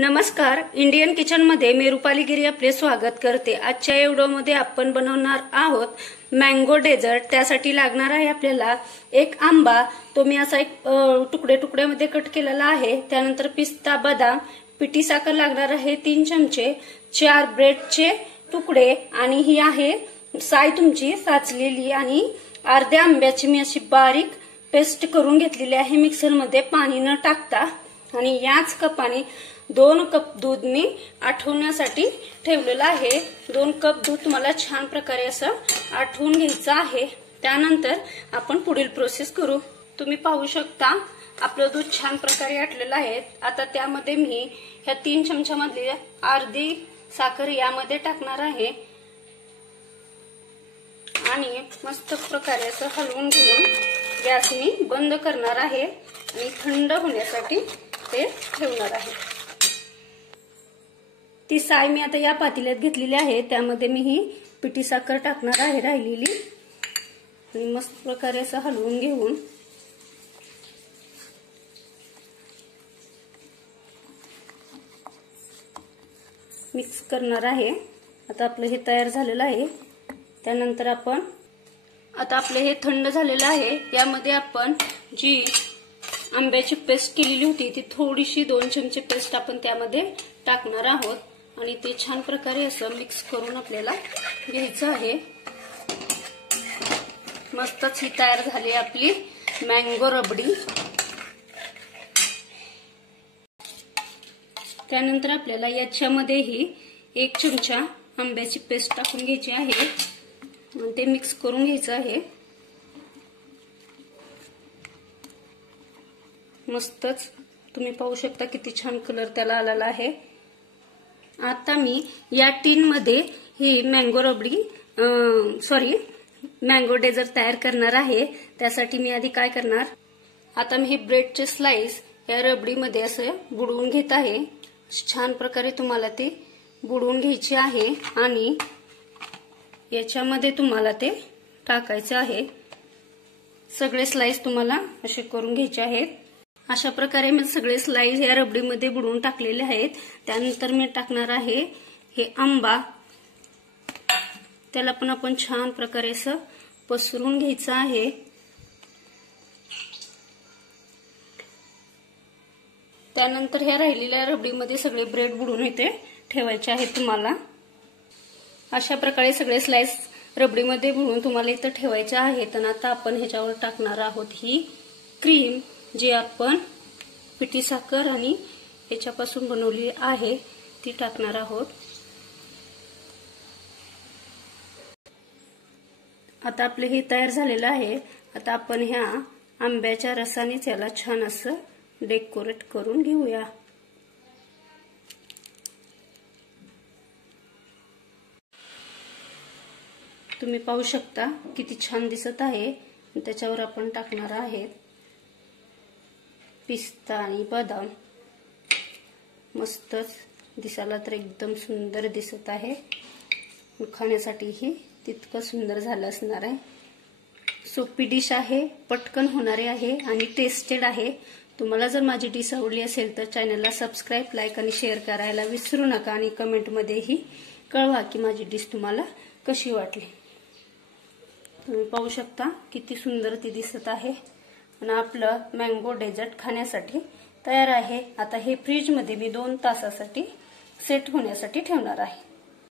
नमस्कार, Indian kitchen मध्ये मी रुपाली गिरी आपले स्वागत करते। आजच्या व्हिडिओमध्ये आपण बनवणार आहोत मँगो डेझर्ट। त्यासाठी लागणार आहे आपल्याला एक आंबा, तो मी असा एक तुकडे तुकड्यामध्ये कट केलेला आहे। त्यानंतर पिस्ता, बदाम, पिठी साखर लागणार आहे 3 चमचे, 4 ब्रेडचे तुकडे आणि ही आहे साय तुमची साचलेली आणि अर्ध्या आंब्याची मी अशी बारीक पेस्ट करून घेतलेली आहे मिक्सर मध्ये पाणी न टाकता। आणि याच कपाने 2 कप दूध मी आटवण्यासाठी ठेवलेलं आहे। 2 कप दूध तुम्हाला छान प्रकारे असं आटवून घ्यायचं आहे। त्यानंतर आपण पुढील प्रोसेस करू। तुम्ही पाहू शकता आपलं दूध छान प्रकारे आटलेलं आहे। आता त्यामध्ये मी ह्या 3 चमच्यामधली अर्धी साखर यामध्ये टाकणार आहे आणि मस्त प्रकारे असं हलवून घेऊन गॅस मी बंद करणार आहे आणि थंड होण्यासाठी ते ठेवणार आहे। ती साय मी आता या पातेल्यात घेतलेली आहे, त्यामध्ये मी ही पिठी साखर टाकणार आहे राहिलेली आणि मस्त प्रकारे असं हलवून घेऊन मिक्स करणार आहे। आता आपलं हे तयार झालेलं आहे। त्यानंतर आपण आता आपले हे थंड झालेलं आहे, यामध्ये आपण जी आंब्याची पेस्ट केलेली होती ती थोडीशी 2 चमचे पेस्ट आपण त्यामध्ये टाकणार आहोत आणि ते छान प्रकारे असं मिक्स करून आपल्याला घ्यायचं आहे। मस्तच ही तयार झाली आपली मँगो रबडी। त्यानंतर आपल्याला याच्यामध्येही 1 चमचा आंब्याची पेस्ट टाकून घ्यायची आहे आणि ते मिक्स करून घ्यायचं आहे। मस्तच तुम्ही पाहू शकता किती छान कलर त्याला आलेला आहे। आता मी या टीन मध्ये ही मँगो रबडी मँगो डेझर्ट तयार करणार आहे। त्यासाठी मी आधी काय करणार, आता मी हे ब्रेडचे स्लाइस या रबडीमध्ये असं बुडवून घेत आहे। छान प्रकारे तुम्हाला ते बुडवून घ्यायचे आहे आणि याच्यामध्ये तुम्हाला ते टाकायचे आहे। सगळे स्लाइस तुम्हाला असे करून घ्यायचे आहेत। अशा प्रकारे मी सगळे स्लाइस या रबडीमध्ये बुडवून टाकलेले आहेत। त्यानंतर मी टाकणार आहे हे आंबा, त्याला पण आपण छान प्रकारे असं पसरून घ्यायचं आहे। त्यानंतर ह्या राहिलेल्या रबडीमध्ये सगळे ब्रेड बुडवून इथे ठेवायचे आहेत तुम्हाला। अशा प्रकारे सगळे स्लाइस रबडीमध्ये बुडवून तुम्हाला इथे ठेवायचे आहेत। आणि आता आपण ह्याच्यावर टाकणार आहोत ही क्रीम, जी आपण पिठी साखर आणि याच्यापासून बनवली आहे ती टाकणार आहोत। आता आपले हे तयार झालेलं आहे। आता आपण ह्या आंब्याच्या रसानेच याला छान असं डेकोरेट करून घेऊया। तुम्ही पाहू शकता किती छान दिसत आहे। त्याच्यावर आपण टाकणार आहे पिस्ता आणि बदाम। मस्तच दिसायला तर एकदम सुंदर दिसत आहे, खाण्यासाठीही तितकं सुंदर झालं असणार आहे। सोपी डिश आहे, पटकन होणारी आहे आणि टेस्टेड आहे। तुम्हाला जर माझी डिश आवडली असेल तर चॅनलला सबस्क्राईब, लाईक आणि शेअर करायला विसरू नका आणि कमेंटमध्येही कळवा की माझी डिश तुम्हाला कशी वाटली। तुम्ही पाहू शकता किती सुंदर ती दिसत आहे आणि आपलं मँगो डेझर्ट खाण्यासाठी तयार आहे। आता हे फ्रीज मध्ये मी 2 तासासाठी सेट होण्यासाठी ठेवणार आहे।